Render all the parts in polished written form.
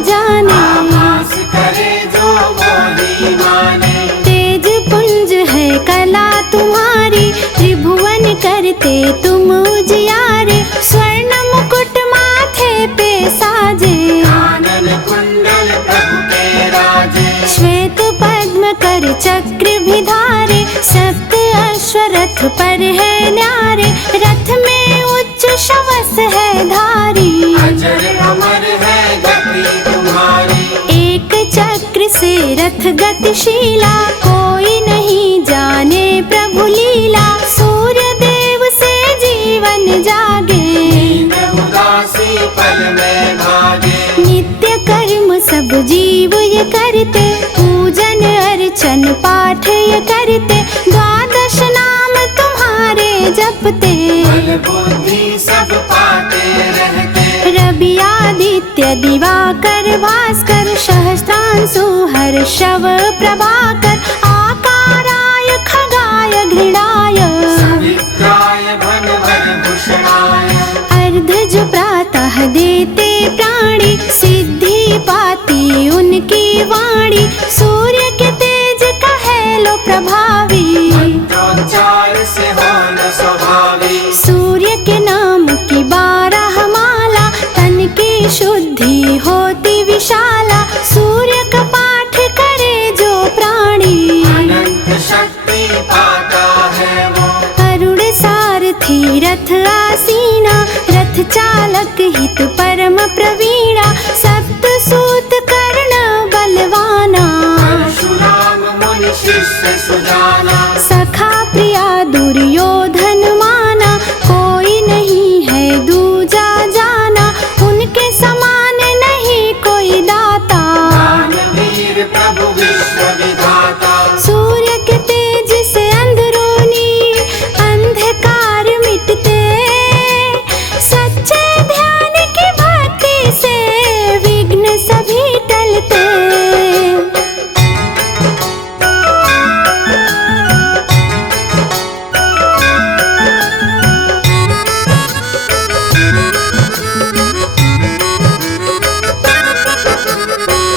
जाने, आभास करे जो मोही माने। तेज पुंज है कला तुम्हारी, त्रिभुवन करते तुम उजियारे। स्वर्ण मुकुट माथे पे साजे, कानन कुंडल प्रभु के राजे। श्वेत पद्म कर चक्र भी धारे, सप्त अश्वरथ पर है न्यारे। रथ में उच्च शवस है धारी, अजर अमर है गति तुम्हारी। एक चक्र से रथ गतिशीला, कोई नहीं जाने प्रभु लीला। सूर्य देव से जीवन जागे, नींद उदासी पल में भागे। नित्य कर्म सब जीव ये करते, पूजन अर्चन पाठ ये करते। द्वादश नाम तुम्हारे जपते, बल बुद्धि सब पाते रहते। रवि आदित्य दिवाकर भास्कर, सहस्त्रांशु हर्षव प्रभाकर। आकाराय खगाय घृणाय, सवित्राय भनवर भूषणाय। अर्धज प्रातः देते प्राणी, सिद्धि पाती उनकी वाणी। सूर्य के तेज कहे लो प्रभावी, मंत्रोच्चार से हो न स्वभावी। सूर्य के नाम की 12 माला, तन की शुद्धि होती विशाला। सूर्य का पाठ करे जो प्राणी, अनंत शक्ति पाता है वो। अरुण सारथी रथ आसीना, रथ चालक हित परम प्रवीणा। सप्त सूत कर्ण बलवाना, परशुराम मुनि शिष्य सुजाना। सखा प्रिया दुर्योधन माना, कोई नहीं है दूजा जाना। उनके समान नहीं कोई दाता, दानवीर प्रभु विश्व विधाता। सूर्य के तेज से अंदरूनी अंधकार मिटते। सच्चे ध्यान की भक्ति से विघ्न सभी टलते।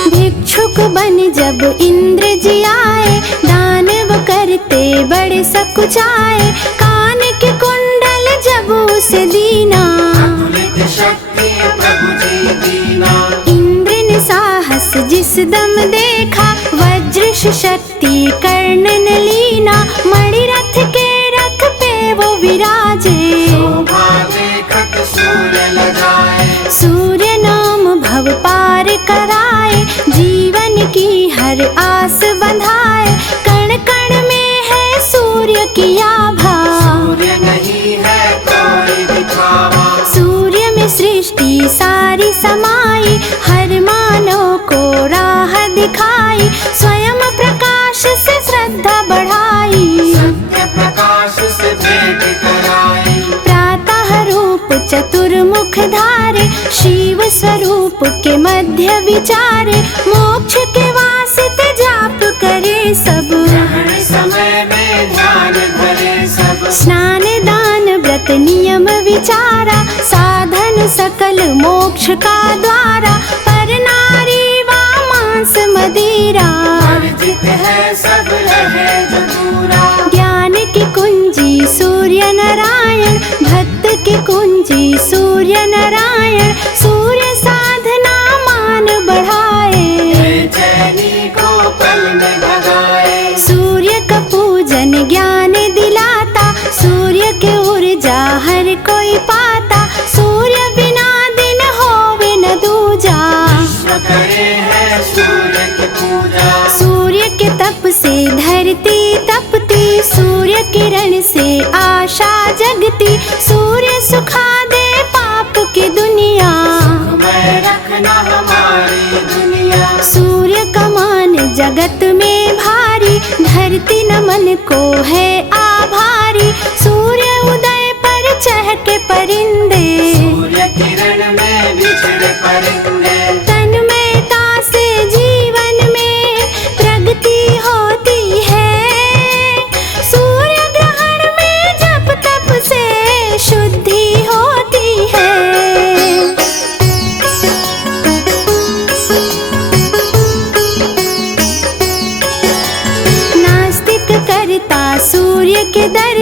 भिक्षुक बन जब इंद्र जी आए, दानव करते बड़े सकुचाए। कान के कुंडल जब उसे दीना, अतुलित शक्ति प्रभु जी दीना। इंद्र ने साहस जिस दम देखा, वज्र शक्ति कर्ण ने लीना। मणिरथ के रथ पे वो विराजे, शोभा देखत सूर्य लगाए। सूर्य नाम भव पार कराए, जीवन की हर आस बंधाए। कण कण में है सूर्य की आभा, सूर्य नहीं है कोई दिखावा। सूर्य में सृष्टि सारी समाई, हर मानव को राह दिखाई। स्वयं प्रकाश से श्रद्धा बढ़ाई, सत्य प्रकाश से भेंट कराई। प्रातः रूप चतुर्मुख धारे, शिव स्वरूप के मध्य विचारे। मोक्ष के वास्ते जाप करे सब, ग्रहण समय में ध्यान धरे सब। स्नान दान व्रत नियम विचारा, साधन सकल मोक्ष का द्वारा। पर नारी वा मांस मदिरा, वर्जित है सब रहे जो दूरा। ज्ञान की कुंजी सूर्य नारायण, भक्त की कुंजी सूर्य नारायण। सूर्य साधना मान बढ़ाए, बेचैनी को पल में भगाए। सूर्य का पूजन ज्ञान दिलाता, सूर्य के ऊर्जा हर कोई पाता। सूर्य बिना दिन होवे न दूजा, विश्व करे है सूर्य की पूजा। सूर्य के तप से धरती तपती, सूर्य किरण से आशा जगती। सूर्य सुखा दे पाप की दुनिया, सुखमय रखना हमारी दुनिया। सूर्य का मान जगत में भारी, धरती नमन को है आभारी। सूर्य उदय पर चहके परिंदे, सूर्य किरण में बिछड़े परिंदे। तन्मयता से जीवन में प्रगति होती है। सूर्य ग्रहण में जप तप से शुद्धि होती है।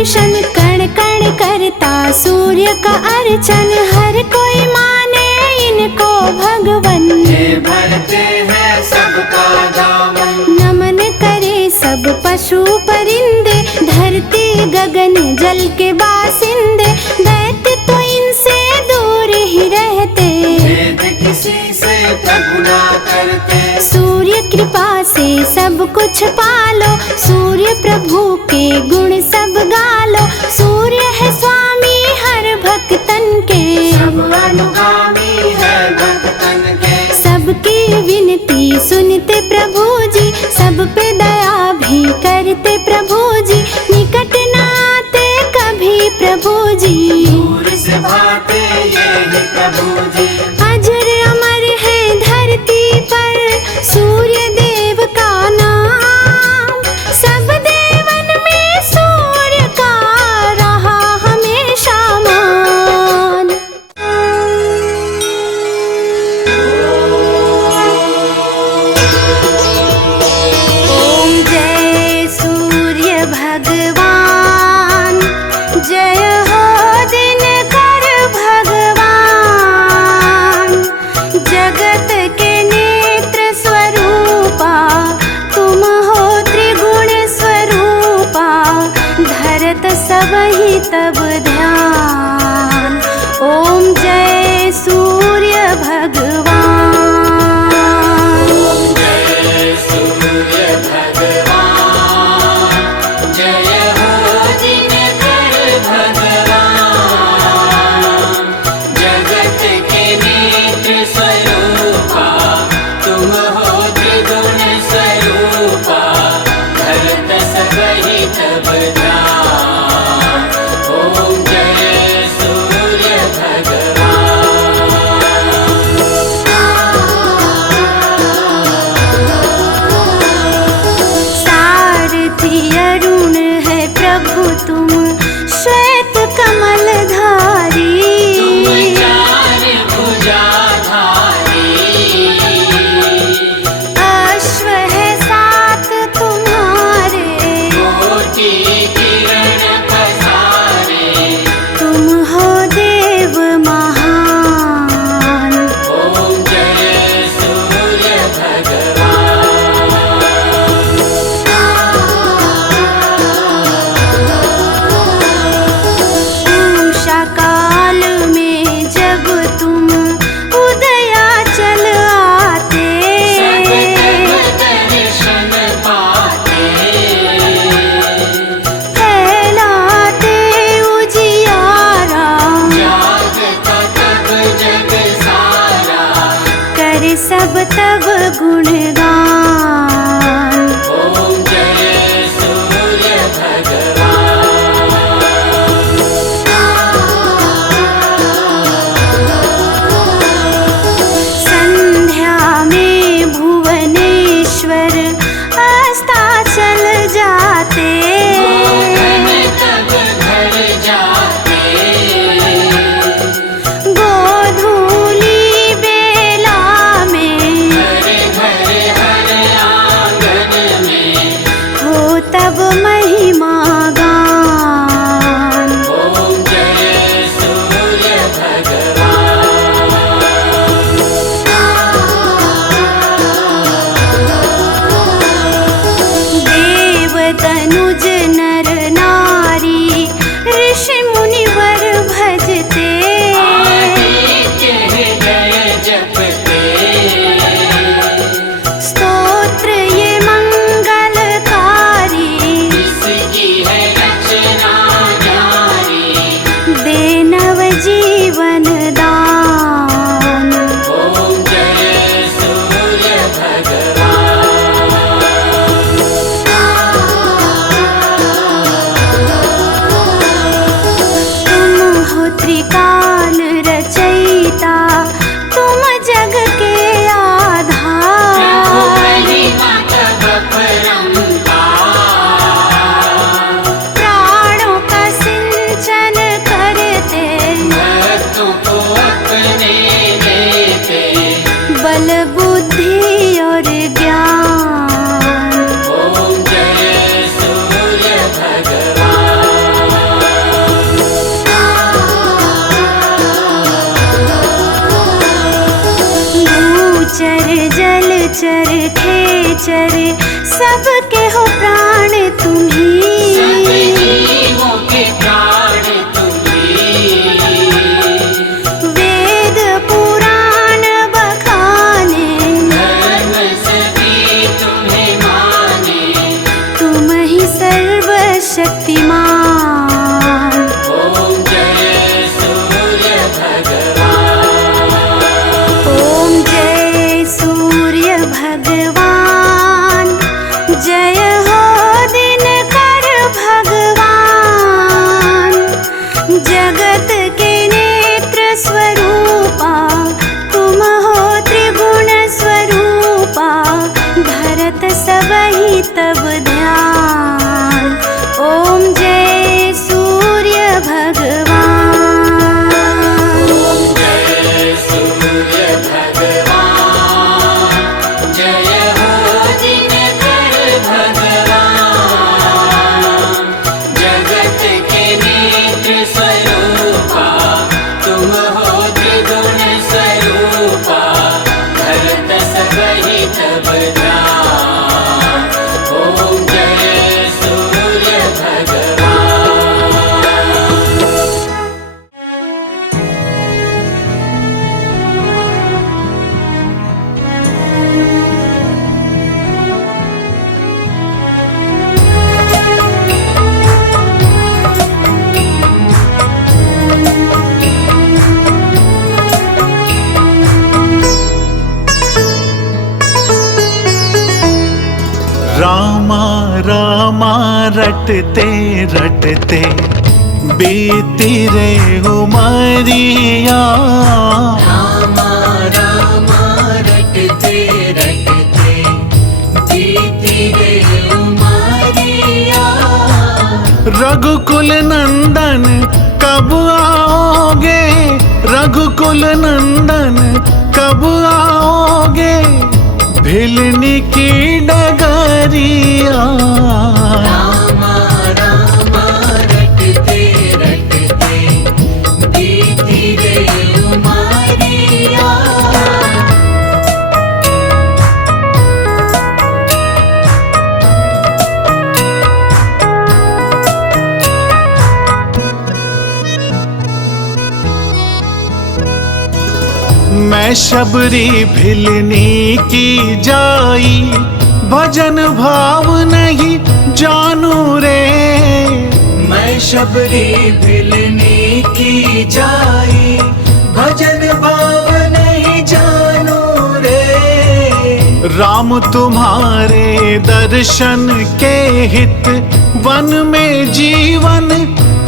दर्शन, कण कण करता सूर्य का अर्चन। हर कोई माने इनको भगवन, ये भरते हैं सबका दामन। नमन करे सब पशु परिंदे, धरती गगन जल के बासिंदे। दैत्य तो इनसे दूर ही रहते, भेद किसी से प्रभु ना करते। सूर्य कृपा से सब कुछ पालो, सूर्य प्रभु के गुण सब गालो। सूर्य है स्वामी हर भक्तन के, सब अनुगामी है भक्तन के। सबकी विनती सुनते प्रभु जी, सब पे दया भी करते प्रभु जी। निकट न आते कभी प्रभु जी, दूर से भाते ये ही प्रभु जी। अजर अमर है धरती पर सूर्य देव का नाम। सब देवन में सूर्य का रहा हमेशा मान। ओम जय सूर्य भगवान, जय हो दिनकर भगवान। जगत के नेत्र स्वरूपा तुम हो, त्रिगुण स्वरूपा धरत सबहि तब ध्यान। ओम जय सूर्य भगवान। जय सूर्य भगवान, जय हो दिनकर भगवान। जगत के नेत्र स्वरूपा तुम हो, त्रिगुण स्वरूपा धरत सबहि तब ध्यान। ओम जय सूर्य भगवान। सारथी अरुण है प्रभु तुम, श्वेत कमलधारी। तुम चार भुजाधारी, अश्व है सात तुम्हारे, कोटि किरण पसारे। तुम हो देव महान। ओम जय सूर्य भगवान। उषा काल में जब तुम उदयाचल आते, सब तब दर्शन पाते। फैलाते उजियारा, जागता तब जग सारा। कर सब तब गुणगान। ओम जय सूर्य भगवान। संध्या में भुवनेश्वर अस्ताचल जाते, गोधन तब घर जाते। गोधूली बेला में घर घर हर निश्चर जलचर खेचर सबके हो प्राण तुम्ही। सब जीवों के प्राण तुम्ही। वेद पुराण बखाने धर्म सभी तुम्हें माने। तुम ही सर्वशक्तिमान। ओम जय सूर्य भगवान। ओम जय सूर्य भगवान। जय हो दिनकर भगवान। जगत के नेत्र स्वरूपा तुम हो त्रिगुण स्वरूपा। धरत सबहि तब ध्यान। ओम जय सूर्य भगवान। ओम जय सूर्य भगवान। जय हो दिनकर भगवान। जगत के नेत्र स्वरूपा तुम हो त्रिगुण स्वरूपा। धरत सबहि तब ध्यान। ओम जय सूर्य भगवान। रामा रामा रटते रटते बीती रे उमरिया। रामा रामा रटते रटते बीती रे उमरिया। रघुकुल नंदन कब आओगे, रघुकुल नंदन कब आओगे, भिलनी की डगरिया। रामा रामा रटते रटते बीती रे उमरिया। मैं शबरी भिलनी की जाई, भजन भाव नहीं जानू रे। मैं शबरी भिलनी की जाई, भजन भाव नहीं जानू रे। राम तुम्हारे दर्शन के हित वन में जीवन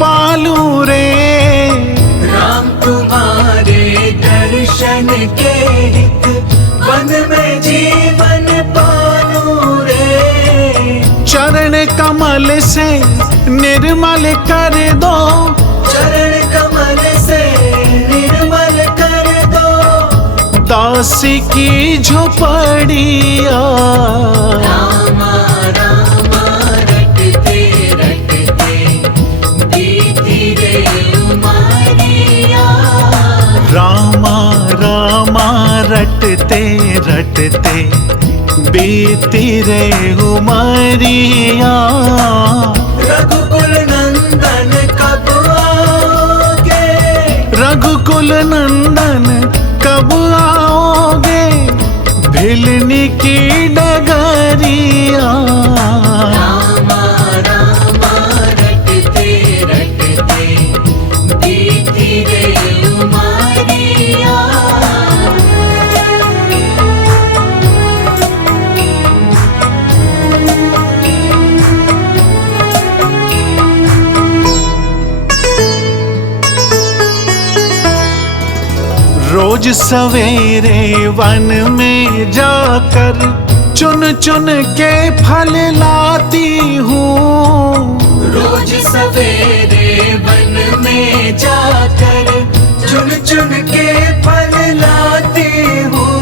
पालू रे। राम तुम्हारे दर्शन के हित वन में जीवन पालू रे। चरण कमल से निर्मल कर दो, चरण कमल से निर्मल कर दो। दासी की झोपड़िया। रामा रामा रटते रटते बीती रे उमरिया। रामा रामा रटते रटते बीती रे उमरिया। रघुकुल नंदन कब आओगे, रघुकुल नंदन कब आओगे, भिलनी की डगरिया। रामा रामा रटते रटते बीती रे उमरिया। रोज सवेरे वन में जाकर चुन चुन के फल लाती हूँ। रोज सवेरे वन में जाकर चुन चुन के फल लाती हूँ।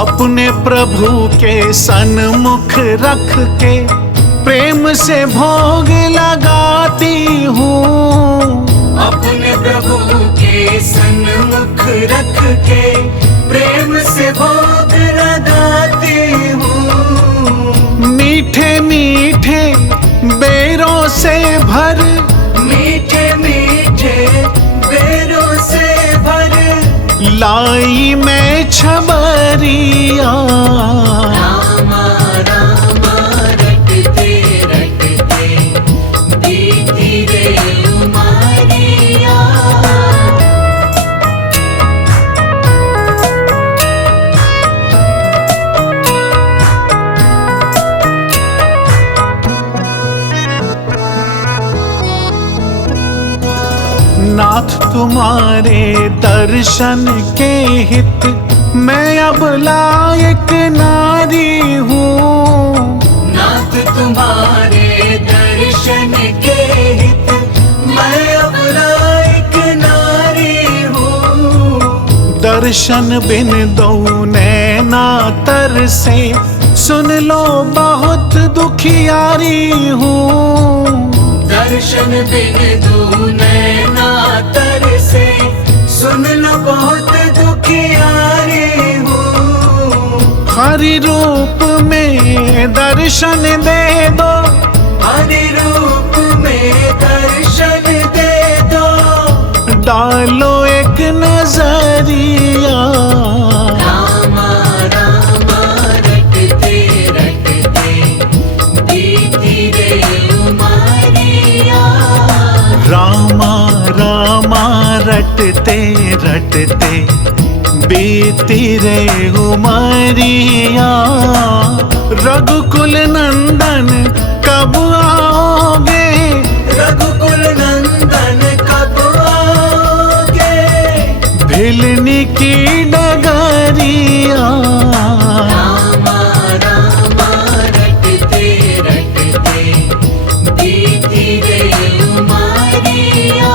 अपने प्रभु के सन्मुख रख के प्रेम से भोग लगाती हूँ। अपने प्रभु के सन्मुख रख के प्रेम से भोग मीठे मीठे बेरों से भर, मीठे मीठे बेरों से भर, लाई मैं छबरिया। रामा रामा रटते रटते बीती रे उमरिया। नाथ तुम्हारे दर्शन के हित मैं अब लायक नारी हूँ। नाथ तुम्हारे दर्शन के हित मैं अब लायक नारी हूँ। दर्शन बिन दो नैना तर से, सुन लो बहुत दुखियारी हूँ। दर्शन बिन दू नैना तर से, सुन लो बहुत दुखियारी हूँ। हरि रूप में दर्शन दे दो, हरि रूप में दर्शन दे दो। डालो एक नजरिया। रामा रामा रटते रटते बीती रे उमरिया। रामा रामा रटते रटते बीती रे उमरिया। रघुकुल नंदन कब आओगे, रघुकुल नंदन कब आओगे। भिलनी की डगरिया। रामा रामा रटते रटते बीती रे उमरिया।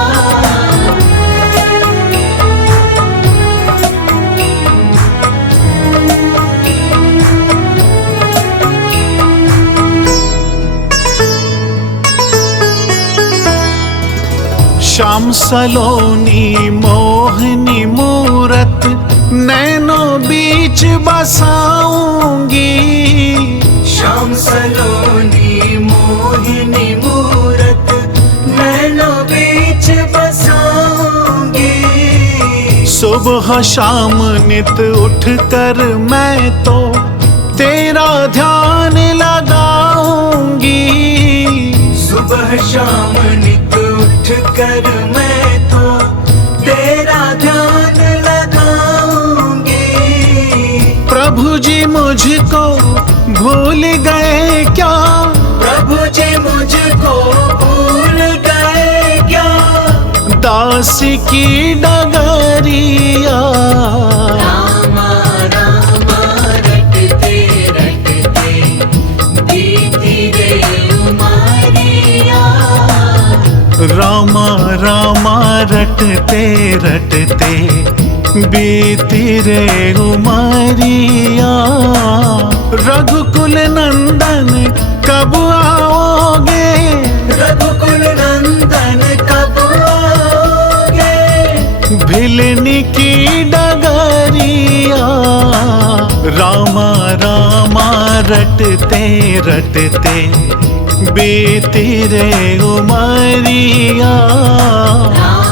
श्याम सलोनी मोहनी मूरत नैनों बीच बसाऊंगी। श्याम सलोनी मोहिनी मूरत नैनों बीच बसाऊंगी। सुबह शाम नित उठकर मैं तो तेरा ध्यान लगाऊंगी। सुबह शाम नित उठकर मैं तो तेरा ध्यान लगाऊंगी। प्रभु जी मुझको भूल गए क्या, प्रभु जी मुझको भूल गए क्या। दास की डगरिया। रामा रामा रटते रटते बीती रे उमरिया। रामा रामा रटते रटते बीती रे उमरिया। रघुकुल नंदन कब आओगे, रघुकुल नंदन कब आओगे। भिलनी की डगरिया। रामा रामा रटते रटते बीती रे उमरिया। रामा